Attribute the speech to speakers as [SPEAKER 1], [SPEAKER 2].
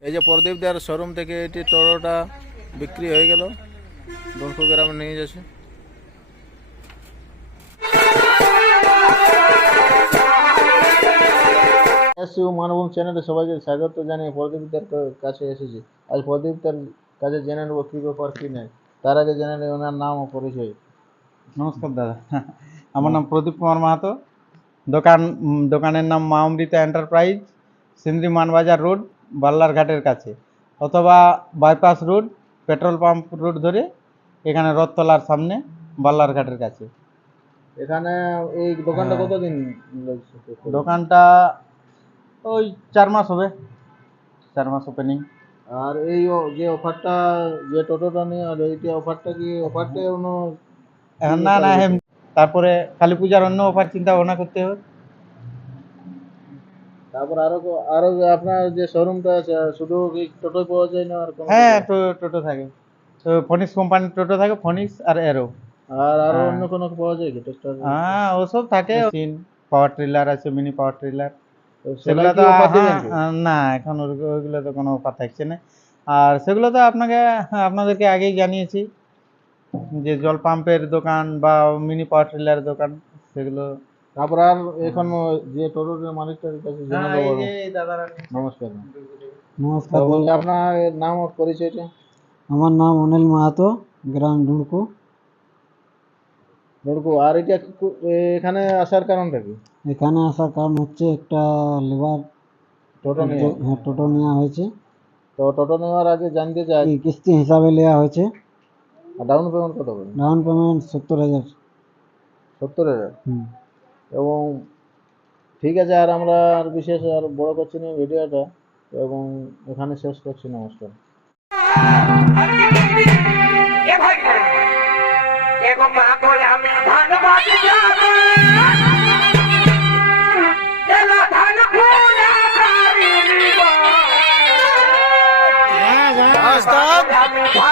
[SPEAKER 1] এই যে প্রদীপদার শোরুম থেকে এটি টোটোটা বিক্রি হয়ে গেল, ডনকু গ্রামে নিয়ে যাচ্ছে। মানভূম চ্যানেলে সবাইকে স্বাগত জানিয়ে প্রদীপদার কাছে এসেছি। আজ প্রদীপদার কাছে জেনে নেবো কী ব্যাপার কী নেই। তার আগে জেনে নেব ওনার নাম ও পরিচয়।
[SPEAKER 2] নমস্কার দাদা, আমার নাম প্রদীপ কুমার মাহাতো। দোকানের নাম মা অমৃতা এন্টারপ্রাইজ, সিন্দ্রি মানবাজার রোড, বাল্লার ঘাটের কাছে, অথবা bypass road, petrol pump road ধরে এখানে রথতলার সামনে বাল্লার ঘাটের কাছে।
[SPEAKER 1] এখানে এই দোকানটা কতদিন লাগছে?
[SPEAKER 2] দোকানটা ওই 4 মাস হবে, 4 মাস ওপেনিং।
[SPEAKER 1] আর এই যে অফারটা, যে টোটোটা নিয়ে আর এইটা অফারটা কি অফারটা অন্য?
[SPEAKER 2] না না, তারপরে কালী পূজার অন্য অফার চিন্তা ভাবনা করতে হবে।
[SPEAKER 1] তারপর আরো আপনার যে শোরুমটা আছে শুধু কি টোটোই পাওয়া যায় না আর কোনো?
[SPEAKER 2] হ্যাঁ, টোটো থাকে, তো ফনিক্স কোম্পানির টোটো থাকে, ফনিক্স আর এরো।
[SPEAKER 1] আর আরো
[SPEAKER 2] হ্যাঁ।
[SPEAKER 1] অন্য কোনো পাওয়া যায় কি ট্রাক্টর?
[SPEAKER 2] হ্যাঁ, ওসব থাকে। মেশিন, পাওয়ার ট্রিলার আছে, মিনি পাওয়ার ট্রিলার।
[SPEAKER 1] সেগুলো
[SPEAKER 2] সেগুলো
[SPEAKER 1] কি
[SPEAKER 2] তো
[SPEAKER 1] অফার দিবেন কি?
[SPEAKER 2] না, এখন ওইগুলো তো কোনো অফার থাকছে না। আর সেগুলো তো আপনাদেরকে আগেই জানিয়েছি, যে জল পাম্পের দোকান বা মিনি পাওয়ার ট্রিলারের দোকান, সেগুলো।
[SPEAKER 1] তারপর আর এখন যে টোটোর মালিকটার কাছে জেনে
[SPEAKER 2] হ্যাঁ,
[SPEAKER 1] নেবো।
[SPEAKER 2] এই যে দাদারা।
[SPEAKER 1] নমস্কার।
[SPEAKER 3] নমস্কার।
[SPEAKER 1] বলতে আপনার নাম ও পরিচয়টা?
[SPEAKER 3] আমার নাম অনিল মাহাতো, গ্রাম ঢুড়কু।
[SPEAKER 1] আর এটা এখানে আসার কারণটা কি?
[SPEAKER 3] এখানে আসার কারণ হচ্ছে একটা লেবার
[SPEAKER 1] টোটো নিয়ে?
[SPEAKER 3] হ্যাঁ, টোটো নেওয়া হয়েছে।
[SPEAKER 1] তো টোটো নেওয়ার আগে জানতে চাই
[SPEAKER 3] এই কিস্তি হিসাবে নেওয়া হয়েছে।
[SPEAKER 1] ডাউন পেমেন্ট কত হবে?
[SPEAKER 3] Down payment 70,000।
[SPEAKER 1] 70,000? এবং ঠিক আছে, আর আমরা আর বিশেষ আর বড় করছি না ভিডিওটা, এবং এখানে শেষ করছি। নমস্কার।
[SPEAKER 4] Stop!